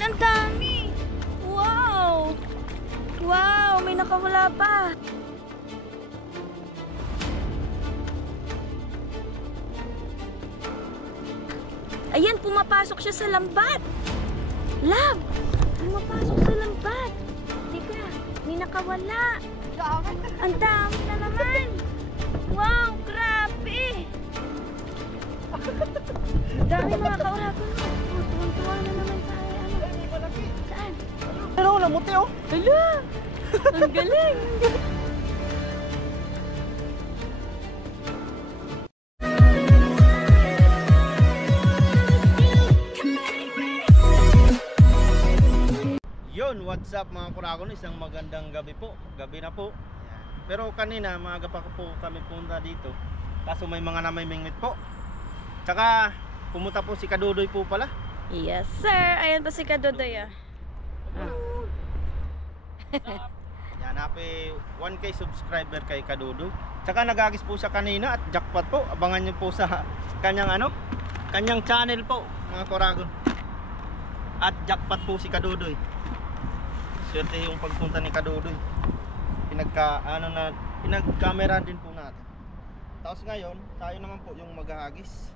Ang dami! Wow! Wow! May nakawala pa! Ayan, pumapasok siya sa lambat! Love! Pumapasok sa lambat! Teka, may nakawala! Ang dami na naman! Wow! Grabe! Dami mga kauragon mo! Tuwang-tuwa na naman sa ano. Saan? Pero wala muti oh. Hala! Ang galing! Yun, what's up mga kuragon? Isang magandang gabi po. Gabi na po. Pero kanina, maaga pa po kami punta dito. Kaso may mga namimingwit po. Tsaka, pumunta po si Kadudoy po pala. Yes, sir. Ayan pa si Kadudoy ah. Yan, happy 1K subscriber kay Kadudoy. Tsaka nagagis po siya kanina at jackpot po. Abangan nyo po sa kanyang kanyang channel po mga kuragon. At jackpot po si Kadudoy. Swerte yung pagpunta ni Kadudoy. Pinag-camera din po natin. Tapos ngayon, tayo naman po yung maghahagis.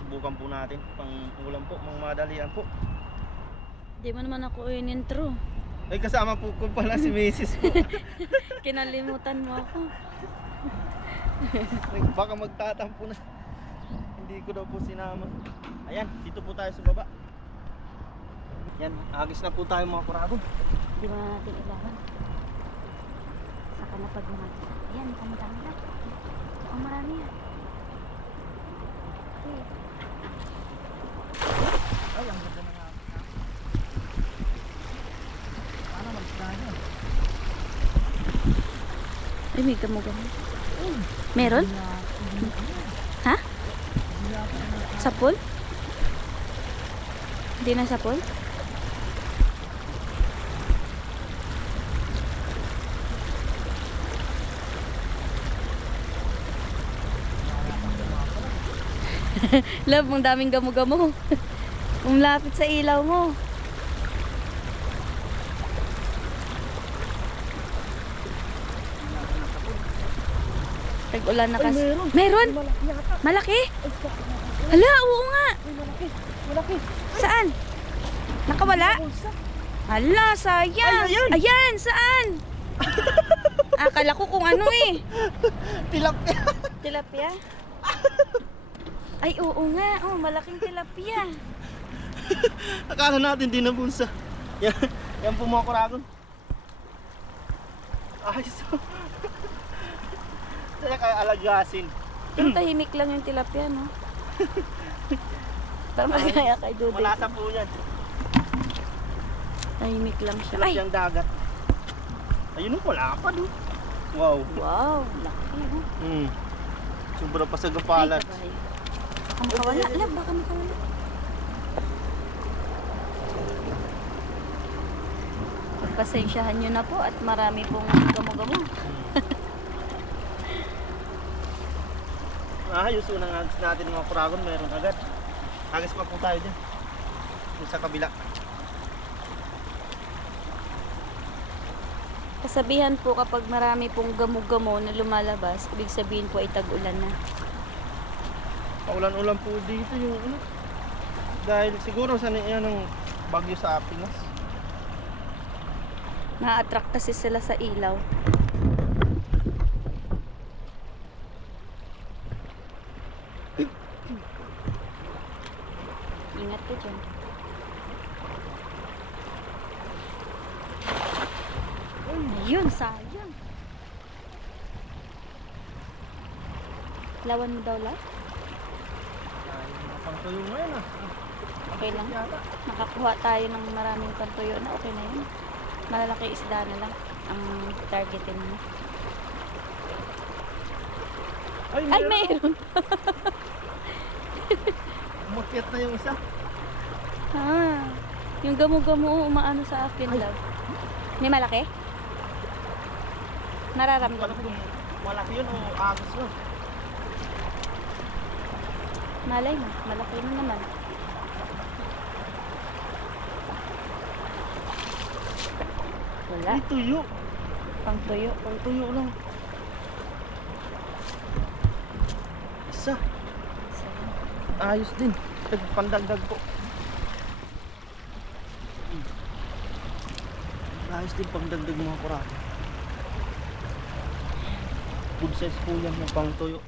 Subukan po natin pang ulam po, mga madalian po. Di mo naman ako in-intro. Ay, kasama po ko pala si Mrs. po. Kinalimutan mo ako. Baka magtatampo na. Hindi ko daw po sinama. Ayan, dito po tayo sa baba. Yan, agis na po tayo mga kuragon. Di ba natin ilawan? Saka na pag natin. Ayan, ang dami na. Ang marami yan. Ay, ang ganda na nga. Paano mag-style? Ay, may gamo-gamo. Meron? Ha? Sapol? Hindi na sapol? Love, ang daming gamo-gamo. Umlapit sa ilaw mo. Tag-ulan na kasi. Meron? Malaki? Hala, oo nga. Malaki. Saan? Nakawala? Hala, sayang. Ayan, saan? Akala ko kung ano eh. Tilapia. Tilapia? Ay, oo nga. Oh, malaking tilapia. Akala natin di nabunsa. Yan po mga kuragon. Ayos. Kaya kaya alagasin. Yung tahimik lang yung tilapia, no? Tama kaya kay Dudoy. Malasa po yan. Tahimik lang siya. Ay! Tilapiyang dagat. Ayun po, wala pa do. Wow. Wow, laki, oh. Sobra pa sa gapalan. Ay, baka makawala. Alam, baka makawala. Pagpasensyahan nyo na po at marami pong gamo-gamo. Ayos, unang agis natin mga kuragon, meron agad. Agis pa po tayo dyan. Dun sa kabila. Kasabihan po kapag marami pong gamo-gamo na lumalabas, ibig sabihin po ay tag-ulan na. Paulan-ulan po dito yung dahil siguro sa niya ng bagyo sa Pinas. Na-attract kasi sila sa ilaw. Ingat ka dyan. Ayun, sayang. Lawan mo daw lang? Pangtuyo ngayon ah. Okay lang. Nakakuha tayo ng maraming pantuyo na. Okay na yun. Malalaki isda na lang ang targetin mo. Ay, mayroon! Umakyat na yung isa. Ah, yung gamo-gamo umaano sa akin, love. May malaki? Nararamdaman Malaki, niya. malaki yun o agos yun. Malay mo, malaki na naman. Wala. Ay, tuyo. Pang tuyo. Pang tuyo lang. Isa. Ayos din. Pandagdag po. Ayos din pagdagdag mga kurado. Good size po yan ng pang tuyo.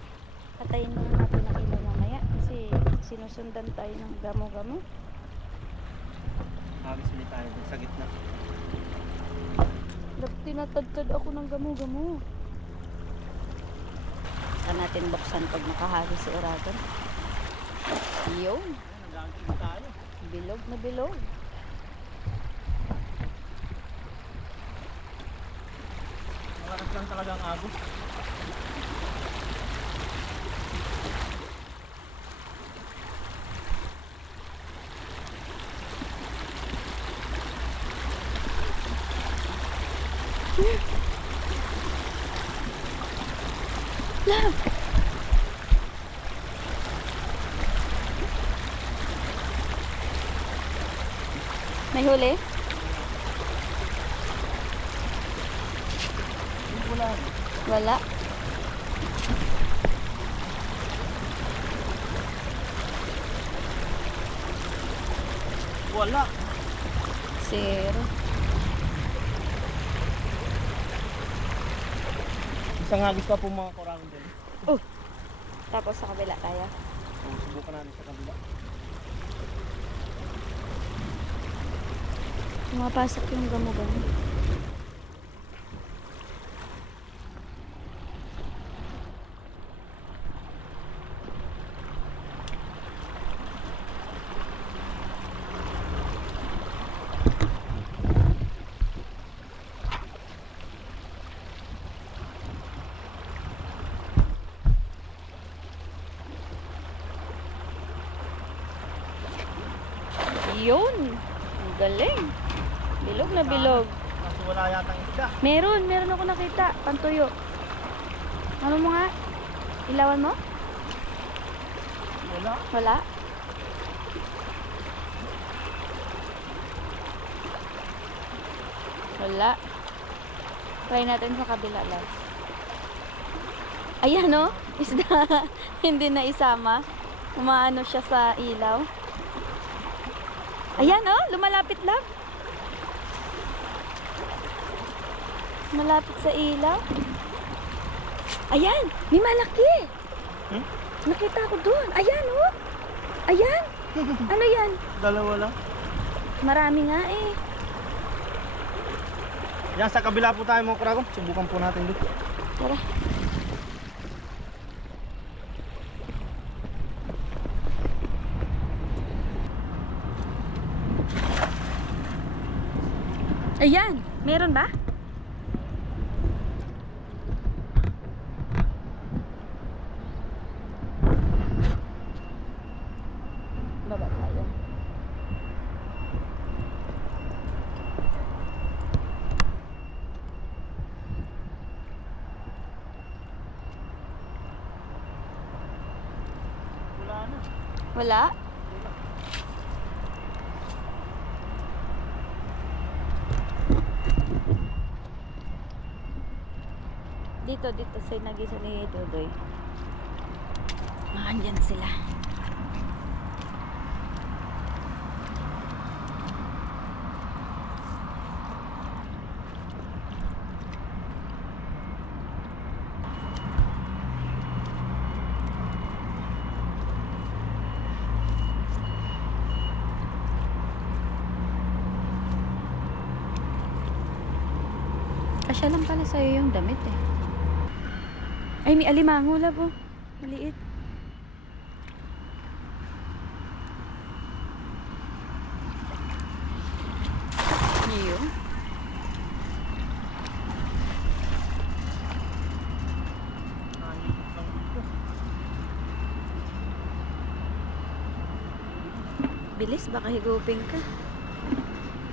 Patayin mo natin ang ilaw mamaya kasi sinusundan tayo ng gamo-gamo. Agis ulit tayo dun sa gitna. Tinatadtad ako ng gamo-gamo. Saan natin buksan pag nakahagis si Oragon? Yun. Nagagawin tayo. Bilog na bilog. Malakas lang talaga ang agos. Love! May huli? Wala. Wala. Wala. Zero. Isang agis pa po mga kurangin dyan. Tapos sa kabila tayo. So, subukan natin sa kabila. Pumapasok yung gamo-gamo. Yun! Ang galing! Bilog na bilog. Kasi wala yatang isda. Meron ako nakita. Pantuyo. Ano mo nga? Ilawan mo? Wala. Wala? Wala. Try natin sa kabila lang. Ayan no? Isda. Hindi na isama. Umaano siya sa ilaw. Ayan oh, lumalapit lang. Malapit sa ilaw. Ayan, may malaki. Hmm? Nakita ko doon. Ayan oh. Ayan. Ano yan? Dalawa lang. Marami nga eh. Yan, sa kabila po tayo mga kuragong. Subukan po natin doon. Tara. Ayan, meron ba? Baba tayo. Wala na. Wala? Dito sa nagisa ni Dodoy. Andyan sila. Kasya lang pala sa'yo yung damit eh. Ay, may alimango labo. Maliit. Iyo. Bilis, baka higupin ka.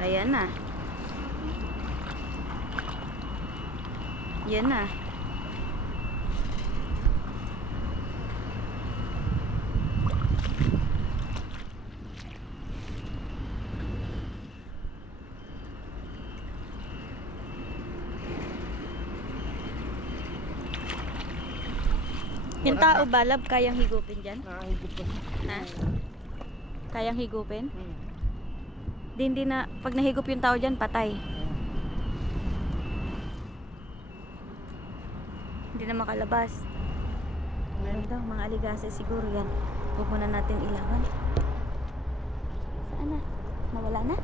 Ayan na. Yan na. Yung tao ba, lab, kayang higupin dyan? Nakahigop ko. Ha? Kayang higupin? Hmm. Hindi na, pag nahigop yung tao dyan, patay. Hindi na makalabas. Meron daw, mga aligase siguro yan. Huwag muna natin ilawan. Saan na? Nawala na?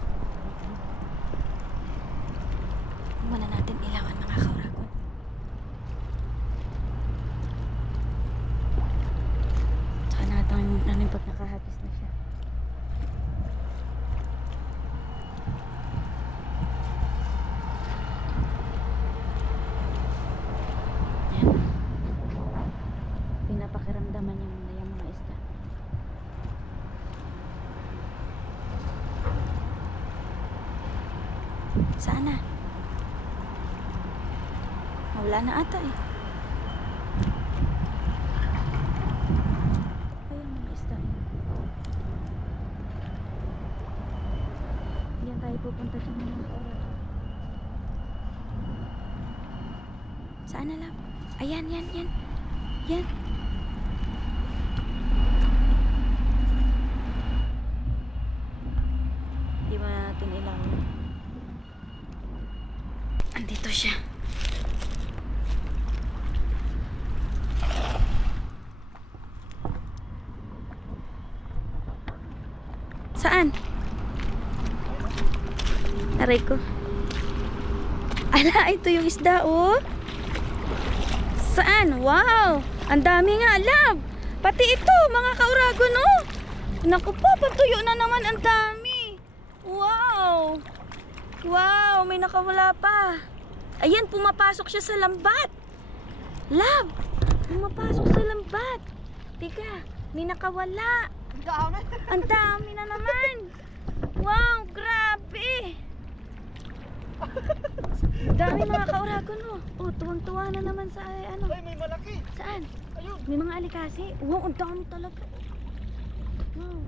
Huwag muna natin ilawan, mga kauragon. Saka natin nanin pag nakahagis na siya. Ayan. Pinapakiramdaman niya muna yung mga isda. Saan na? Wala na ata eh. Ayun mga isda. Diyan tayo pupunta dyan mga oras. Saan na lang? Ayan, yan. Yan. Di ba natin ilawan? Andito siya. Saan? Aray ko. Ala, ito yung isda, oh. Saan? Wow! Ang dami nga, lab! Pati ito, mga kauragon, oh! Naku po, patuyo na naman, ang dami! Wow! Wow, may nakawala pa. Ayan, pumapasok siya sa lambat. Lab! Pumapasok sa lambat. Tika, may nakawala. Ang dami na naman. Wow, grabe. Dami mga kauragon, oh. Oh, tuwang-tuwa na naman sa ano. Ay, may malaki. Saan? Ayun. May mga alikasi. Wow, ang dami talaga. Wow.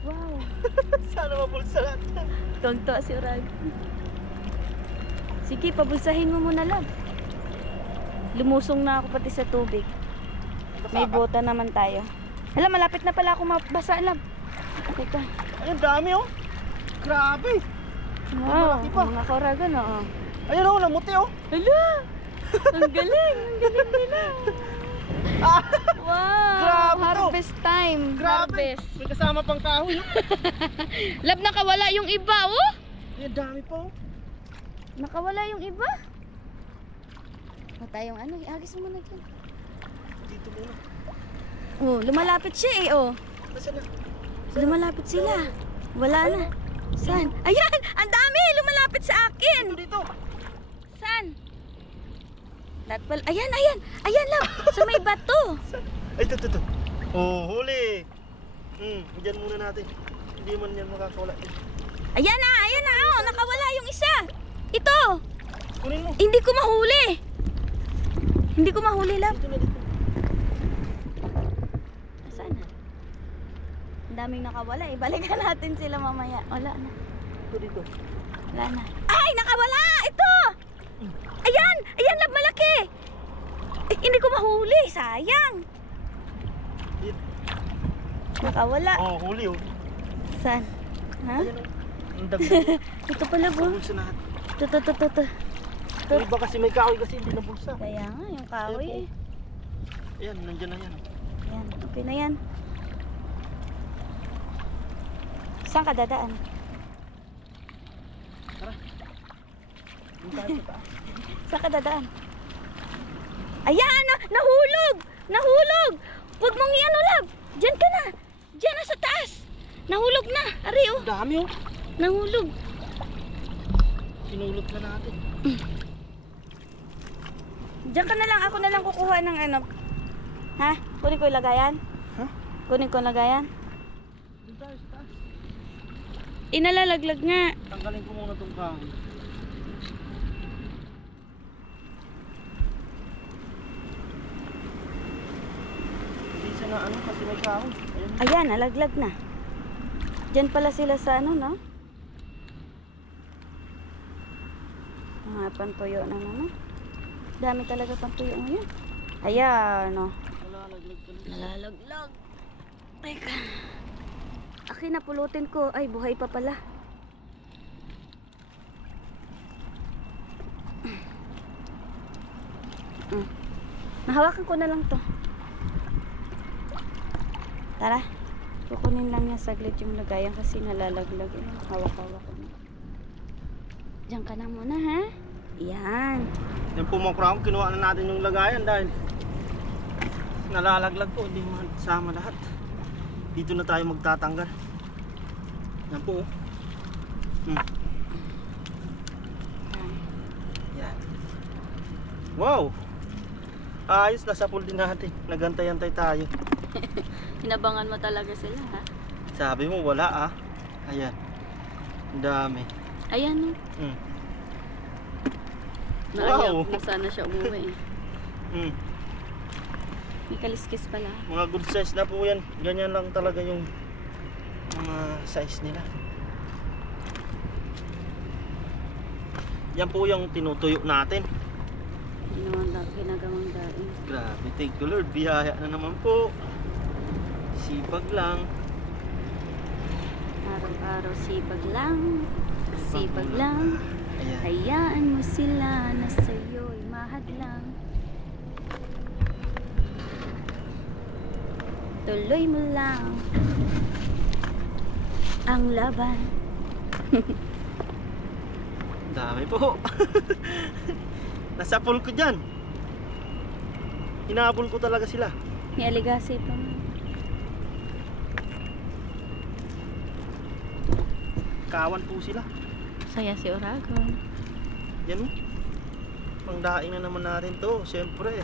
Wow. Sana mabulsa natin. Tuwang-tuwa si Urag. Sige, pabulsahin mo muna lang. Lumusong na ako pati sa tubig. May bota naman tayo. Hala, malapit na pala ako mabasa, lab. Teka. Ayun, dami oh. Grabe. Wow, Malaki pa. mga kauragon, oh. Ayun oh, namuti oh. Hala! Ang galing nila. Ah, Wow! Grabe to. Harvest time. grabe. Harvest. May kasama pang kahoy oh. Lab, nakawala yung iba, oh! Ayun, dami pa oh. Nakawala yung iba. O tayong ano, iagis mo na dyan. Dito muna. Oh, lumalapit siya eh, oh. Nasaan na? Lumalapit sila. Wala na. Saan? Ayan! Ang dami! Lumalapit sa akin! Dito. Saan? Lahat pala. Ayan! Ayan lang! Sa may bato. Ay, ito. Oh, huli. Diyan muna natin. Hindi man yan makakawala. Ayan na! Oh, nakawala yung isa. Ito! Kunin mo. Hindi ko mahuli. Hindi ko mahuli, lab. Dito na dito. Saan na? Ang daming nakawala eh. Balikan natin sila mamaya. Wala na. Dito. Wala na. Ay! Nakawala! Ito! Ayan! Ayan, lab, malaki! Eh, hindi ko mahuli. Sayang. Dito. Nakawala. Oh, huli oh. Saan? Ha? Ayan oh. Ang dagdag. Ito pala, bro. Bulsa na. Ito. Yung iba kasi may kahoy kasi hindi na bulsa. Kaya nga, yung kahoy eh. Ayan, nandiyan na yan. Yan, okay na yan. Saan ka dadaan? Tara. Yung tayo sa taas. Saan ka dadaan? Ayan! Nahulog! Nahulog! Huwag mong i-ano, lab! Diyan ka na! Diyan na sa taas! Nahulog na! Ari, oh! Ang dami oh. Nahulog! Sinulot na natin. Diyan ka na lang. Ako na lang kukuha ng ano. Ha? Kunin ko yung lagayan? Ha? Kunin ko yung lagayan? Doon tayo sa taas. Inalalaglag nga. Tanggalin ko muna itong kahoy. Hindi siya na ano kasi may kahoy. Ayan. Ayan, nalaglag na. Diyan pala sila sa ano, no? Mga pantuyo na naman. Dami talaga pantuyo ngayon. Ayan, no? Wala Nalalaglag. Teka. Akin na, pulutin ko. Ay, buhay pa pala. Nahawakan ko na lang to. Tara. Kukunin lang niya saglit yung lagayan kasi nalalaglag. Hawak-hawak ko na. Diyan ka na muna, ha? Yan. Yan po mga kurang, kinuha na natin yung lagayan dahil nalalaglag po, hindi masama lahat. Dito na tayo magtatanggal. Yan po. Yan. Wow! Ayos, nasa pool din natin. Nagantay-antay tayo. Inabangan mo talaga sila, ha? Sabi mo wala Ayan. Ang dami. Ayan, Wow! na sana siya umuwi. Mm. May kaliskis pala. Mga good size na po yan. Ganyan lang talaga yung mga size nila. Yan po yung tinutuyo natin. Ginagawang daing. Grabe, thank you Lord. Biyaya na naman po. Sipag lang. Araw-araw sipag lang. Sipag lang. Ayan. Hayaan mo sila na sa'yo'y mahadlang. Tuloy mo lang ang laban. Dami po. Nasa pool ko dyan. Hinabol ko talaga sila. May aligasi pa. Kawan po sila. Saya si Oragon. Yan o. Pangdaing na naman natin to. Siyempre.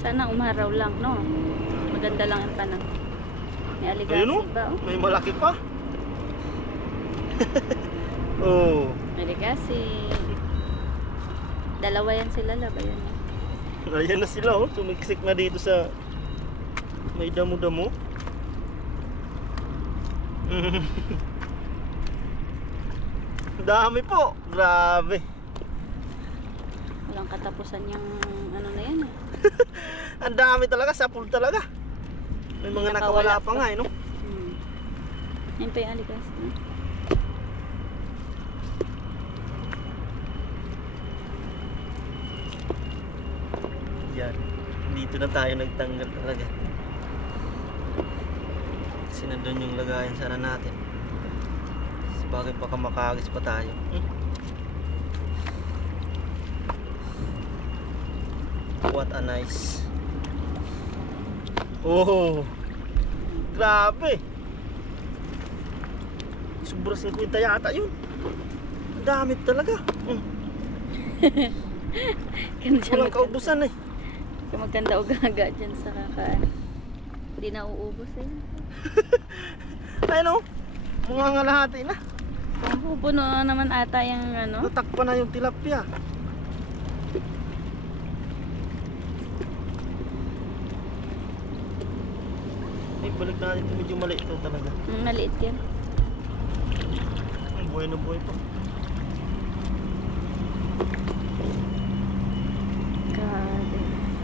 Sana umaraw lang, no? Maganda lang ang panahon. May aligasi Ayun o. ba? Oh? May malaki pa. Oh. May aligasi. Dalawa yan sila, laba yun. Ayan na sila oh. Sumiksik na dito sa may damo-damo. Dami po. Grabe. Walang katapusan yung ano na yan, eh. Ang dami talaga. Sa pool talaga. May mga nakawala pa nga eh, no? Yan pa yung aligasi. Yan. Dito na tayo nagtanggal talaga. Kasi nandun yung lagayan sana natin. Bakit baka makagis pa tayo? What a nice. Oh. Grabe. Sobra 50 yata yun. Ang dami talaga. Walang kaubusan eh. Kung magkanda o gaga dyan sa kakaan. Hindi na uubos eh. Ayun o. Mga ngalahati na. Pupuno na naman ata yung ano. Natakpan na yung tilapia. Balik natin ito, medyo maliit ito talaga. Maliit yan. Buhay na buhay pa. God.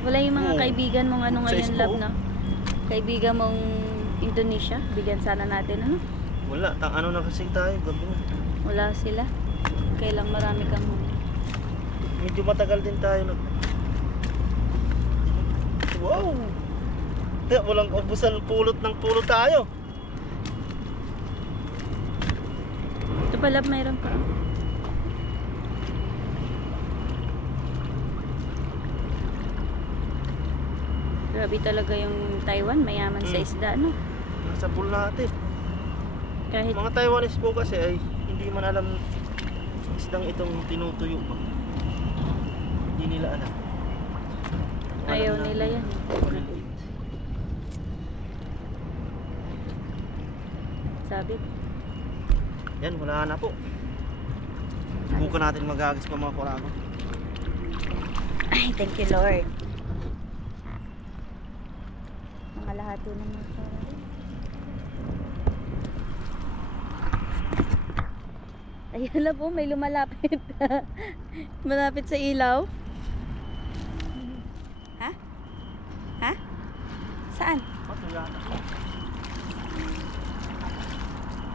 Wala yung mga kaibigan mong ano ngayon, love, no? Kaibigan mong Indonesia. Bigyan sana natin, ano? Wala, ano na kasi tayo, gabi na. Wala sila. Kailang marami kang Medyo matagal din tayo nag... Wow! Walang kaubusan, pulot ng pulot tayo. Ito pala, mayroon pa. Grabe talaga yung Taiwan, mayaman sa isda, no? Nasa pool natin. Kahit Mga Taiwanese po kasi ay hindi man alam isdang itong tinutuyo pa. Hindi nila alam. ayaw nila yan. Sabi. Yan, wala na po. Subukan natin magagis pa mga kurako. Ay, thank you Lord. Mga lahati ng mga kurako. Ayun na po, may lumalapit. Malapit sa ilaw. Ha?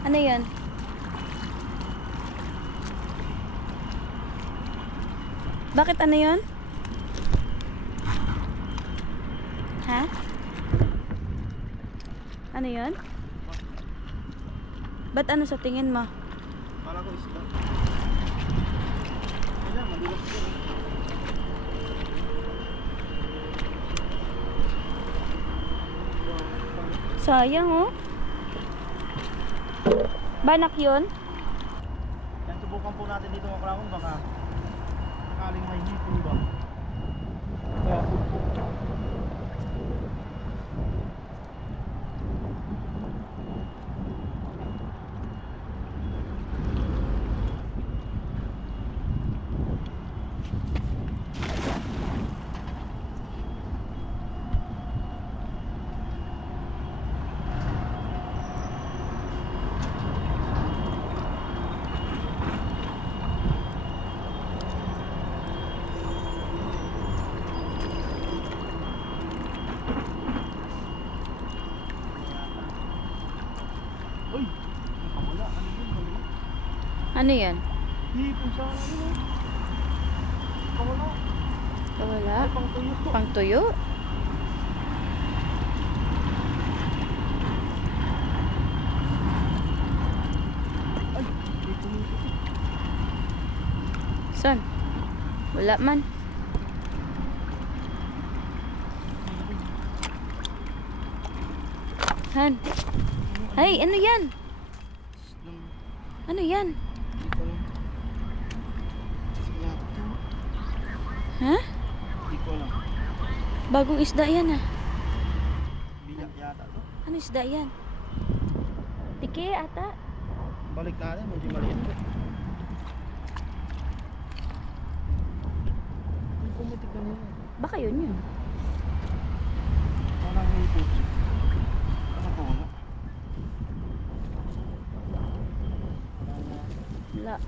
Ano yan? Bakit ano yan? Ha? Ano yan? Ba't ano sa tingin mo? Kala ko isda. Wala, madulas ko. Sayang oh. Banak yun? Yan, subukan po natin dito mga karakon. Baka sakaling may hipon ba? Kaya subukan. Uy! Nakawala. Ano yun? Maliit. Ano yan? Hipon sa ano yun? Nakawala. Wala. Ay, pang tuyo. Pang tuyo? Ay! Hipon yung puti. Saan? Wala man. Han. Ay, ano yan? Ano yan? Dito lang. Yata. Ha? Hindi ko alam. Bagong isda yan ah. Biyak yata to. Ano isda yan? Tiki ata. Balik natin, medyo maliit to. Ay, pumitik na yun. Baka yun yun. Parang hipon. Ano ko wala? Wala.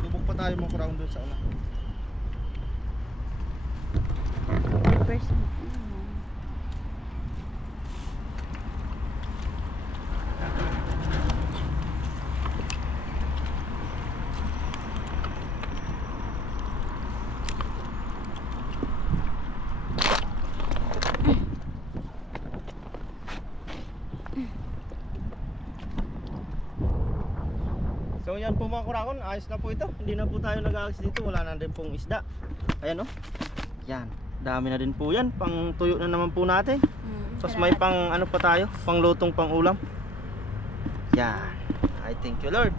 Subok pa tayo mga crown doon sa una. First. So yan po mga kurakon, ayos na po ito. Hindi na po tayo nag-aalis dito, wala na din pong isda. Ayan o. Yan, dami na din po yan. Pang tuyo na naman po natin. Tapos may pang ano pa tayo, pang lutong pang ulam. Yan, I thank you Lord.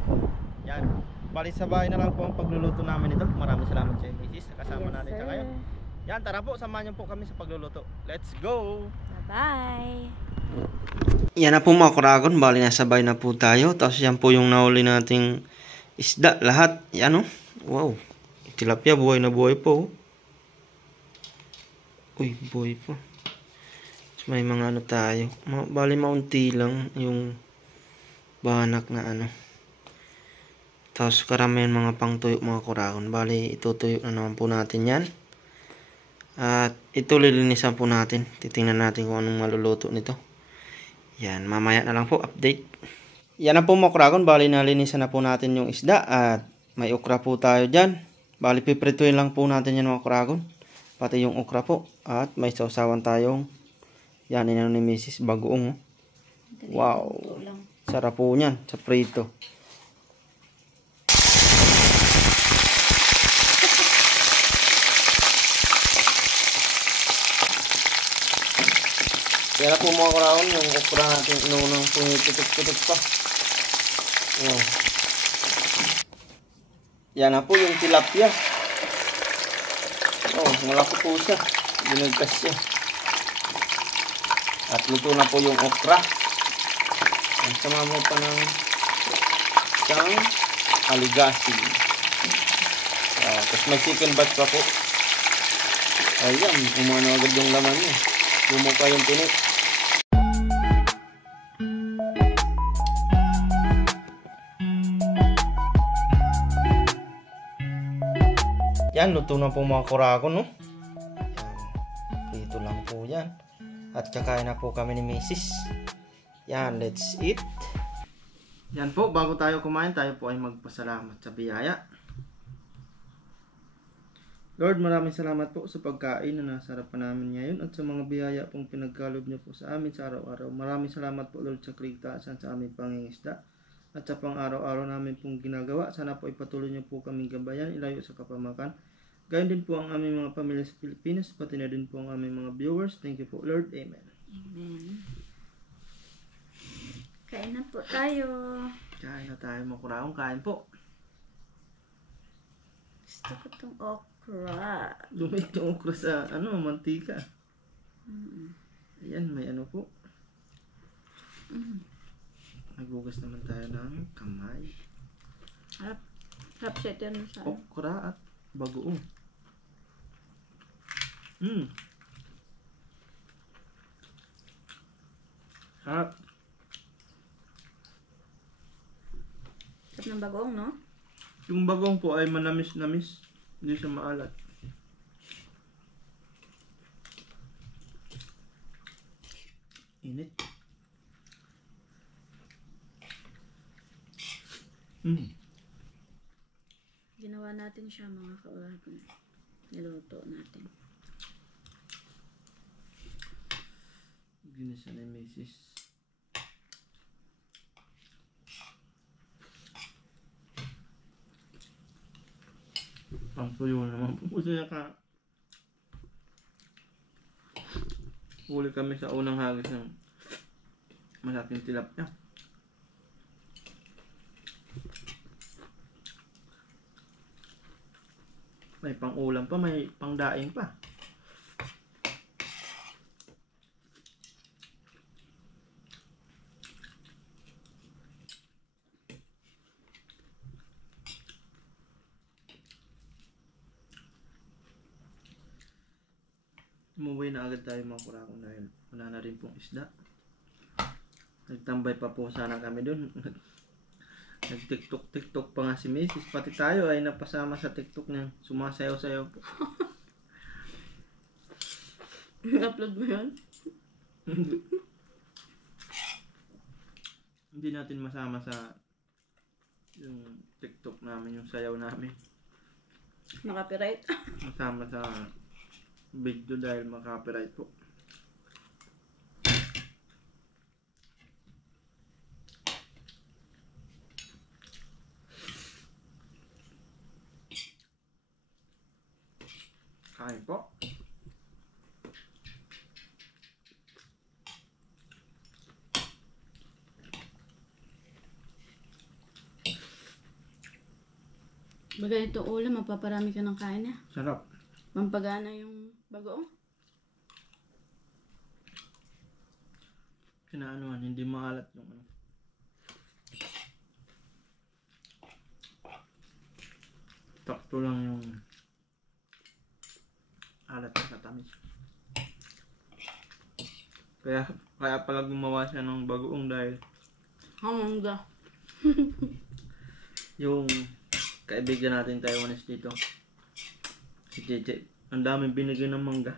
Yan, bali sa bahay na lang po ang pagluluto namin ito. Maraming salamat sa Mrs. Kasama natin siya ngayon. Yan, tara po, samahan niyo po kami sa pagluluto. Let's go! Bye-bye. Yan na po mga kuragon, bali nasabay na po tayo. Tapos yan po yung nahuli nating isda, lahat. Yan o, wow, tilapia, buhay na buhay po. Uy, buhay po. Tapos may mga ano tayo, bali maunti lang yung banak na ano. Tapos karamihan mga pangtuyo mga kuragon, bali itutuyo na naman po natin yan. At ito lilinisan po natin, titingnan natin kung anong maluluto nito. Yan, mamaya na lang po, update. Yan na po mga kuragon, bali nalinisan na po natin yung isda at may okra po tayo dyan. Bali piprituin lang po natin yan mga kuragon, pati yung okra po. At may sausawan tayong, yan inano ni Mrs. bagoong. Wow, sarap po nyan sa prito. Yan na po mga kuragon, yung okra natin inunang pumipitik-pitik pa. Oh. Yan na po yung tilapia. Oh, malaki po siya. Binigkas siya. At luto na po yung okra. Ang sama mo pa ng isang aligasi. Tapos may chicken batch pa po. Ayan, umano agad yung laman niya. Lumukha yung tinik. Yan, luto na po mga kuragon, no? Yan, dito lang po yan. At kakain na po kami ni Mrs. Yan, let's eat. Yan po, bago tayo kumain, tayo po ay magpasalamat sa biyaya. Lord, maraming salamat po sa pagkain na nasa harapan namin ngayon at sa mga biyaya pong pinagkaloob niyo po sa amin sa araw-araw. Maraming salamat po, Lord, sa kaligtasan sa aming pangingisda at sa pang-araw-araw namin pong ginagawa. Sana po ipatuloy niyo po kaming gabayan, ilayo sa kapamakan. Gayon din po ang aming mga pamilya sa Pilipinas, pati na din po ang aming mga viewers. Thank you po, Lord. Amen. Amen. Kain na po tayo. Kain na tayo, mga kuraong. Kain po. Gusto ko tong okra. Lumit yung okra sa mantika. Mm. Ayan, may ano po. Mm. Naghugas naman tayo ng kamay. Harap. Harap siya ito ano sa ano. Okra at bagoong. Sarap. Sarap ng bagoong, no? Yung bagoong po ay manamis-namis. Hindi siya maalat. Init. Ginawa natin siya mga kauragon. Niluto natin. Ginisa na yung misis. Ang tuyo naman po. Gusto niya ka. Huli kami sa unang hagis ng malaking tilapia. May pang-ulam pa, may pang-daing pa. Umuwi na agad tayo mga kurakong dahil wala na rin pong isda. Nagtambay pa po sana kami dun. Nag-tiktok pa nga si Mrs. Pati tayo ay napasama sa tiktok niya. Sumasayaw-sayaw po. Upload mo yun? Hindi natin masama sa yung tiktok namin, yung sayaw namin. Makapiright. Masama sa video dahil makapiright po. Kain po. Bagay ito ulam, mapaparami ka ng kain na. Sarap. Mampagana yung bagoong. Kinaanuhan, hindi maalat yung ano. Takto lang yung alat at katamis. Kaya pala gumawa siya ng bagoong dahil Hamangga. yung kaibigan natin Taiwanese dito, si Jeje, ang daming binigay ng mangga.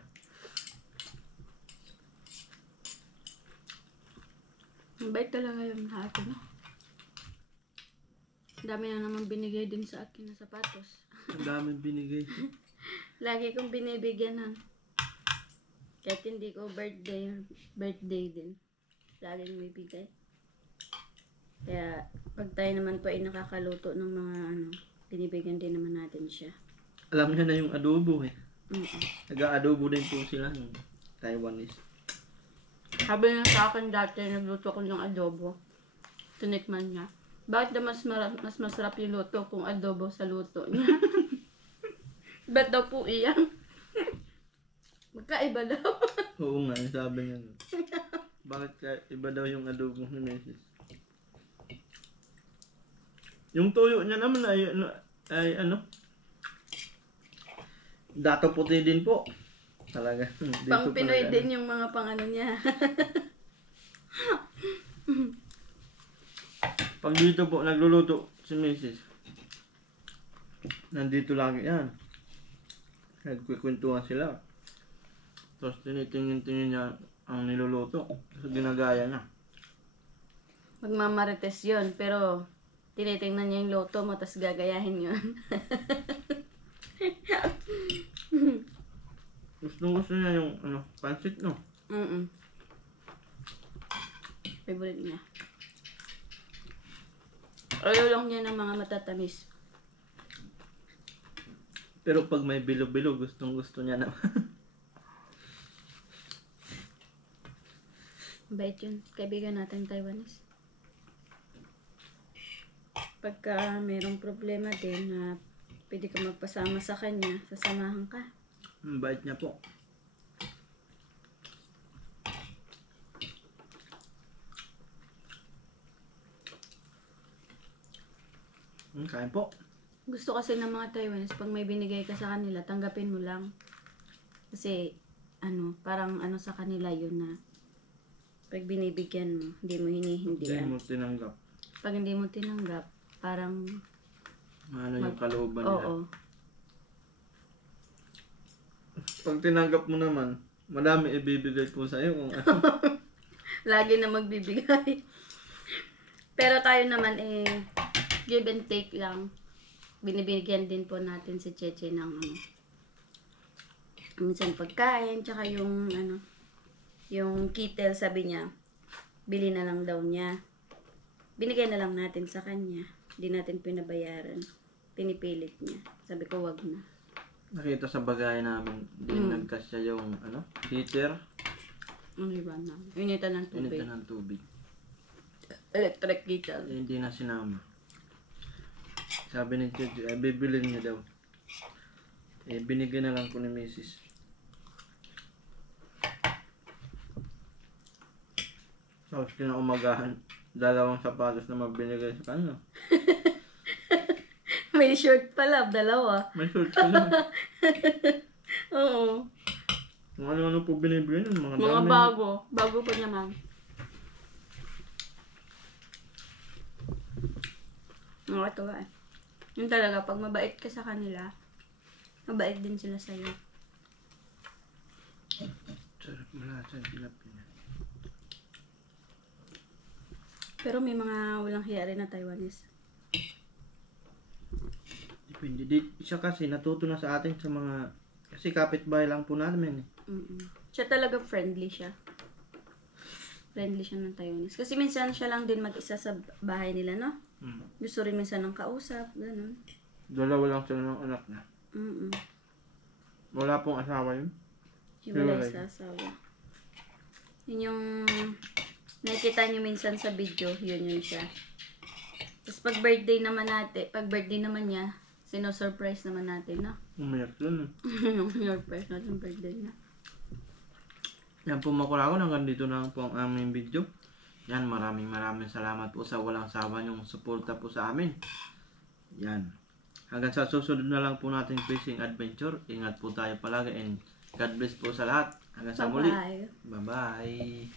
Mabait talaga yung hati, no? Dami na naman binigay din sa akin na sapatos. Ang daming binigay. Lagi kong binibigyan ng kahit hindi ko birthday din. Laging bibigay. Kaya pag tayo naman po ay nakakaluto ng mga binibigyan din naman natin siya. Alam niya na yung adobo eh. Mm-mm. Nag-adobo din po sila ng Taiwanese. Sabi niya sa akin dati, nagluto ko ng adobo. Tinikman niya. Bakit na mas masarap yung luto kung adobo sa luto niya? Ba't daw po iyan? Magkaiba daw. Oo nga, sabi niya. Bakit iba daw yung adobo ni Mrs. Yung tuyo niya naman ay ano? Dato puti din po. Talaga. Pang Pinoy din yung mga pang ano niya. Pag dito po nagluluto si Mrs. Nandito lagi yan. Nagkikwentuhan sila. Tapos tinitingin-tingin niya ang niluluto. Tapos ginagaya niya. Magmamarites yun, pero tinitingnan niya yung loto mo, tapos gagayahin yun. Gusto niya yung pansit, no? Favorite niya. Ayaw lang niya ng mga matatamis. Pero pag may bilo-bilo, gusto niya naman. Bait yun. Kaibigan natin Taiwanese. Pagka mayroong problema din na pwede ka magpasama sa kanya, sasamahan ka. Ang bait niya po. Kain po. Gusto kasi ng mga Taiwanese, pag may binigay ka sa kanila, tanggapin mo lang. Kasi, parang sa kanila yun na pag binibigyan mo, hindi mo Hindi hinihindihan. mo tinanggap. Pag hindi mo tinanggap, parang, Ano yung kalooban nila. oo. Pag tinanggap mo naman, madami ibibigay po sa'yo kung ano. Lagi na magbibigay. Pero tayo naman give and take lang. Binibigyan din po natin si Cheche ng minsan pagkain, tsaka yung kittel, sabi niya, bili na lang daw niya. Binigay na lang natin sa kanya. Hindi natin pinabayaran. Pinipilit niya. Sabi ko, wag na. Nakita sa bagay namin, hindi nagkasya yung heater, Ano ba na? Initan ng tubig. initan ng tubig. Electric kittel. Hindi na sinama. Sabi ni Cheche, bibilin niya daw. Binigyan na lang ko ni Mrs. Tapos kinaumagahan, 2 sapatos na mabinigay sa kanya. May shirt pala, 2. May shorts ka lang. Oo. Kung ano-ano po binibigyan yun, mga Mga dami. bago. Bago pa naman. Nakakatawa eh. Yun talaga, pag mabait ka sa kanila, mabait din sila sa'yo. Sarap malasa yung tilapia. Pero may mga walang hiya rin na Taiwanese. Depende. Siya kasi natuto na sa atin sa mga... Kasi kapitbahay lang po namin eh. Siya talaga friendly siya. Friendly siya ng Taiwanese. Kasi minsan siya lang din mag-isa sa bahay nila, no? Gusto rin minsan ng kausap, gano'n. 2 lang sila ng anak na. Wala pong asawa yun. Hiwalay sa asawa. Yun yung nakikita nyo minsan sa video, yun siya. Tapos pag birthday naman niya, sino-surprise naman natin, no? Umiyak yun eh. Surprise natin birthday na. Yan po mga kuragon, hanggang dito na lang po ang aming video. Yan, maraming salamat po sa walang sawa niyong suporta po sa amin. Yan. Hanggang sa susunod na lang po natin fishing adventure. Ingat po tayo palagi and God bless po sa lahat. Hanggang sa muli. Bye-bye.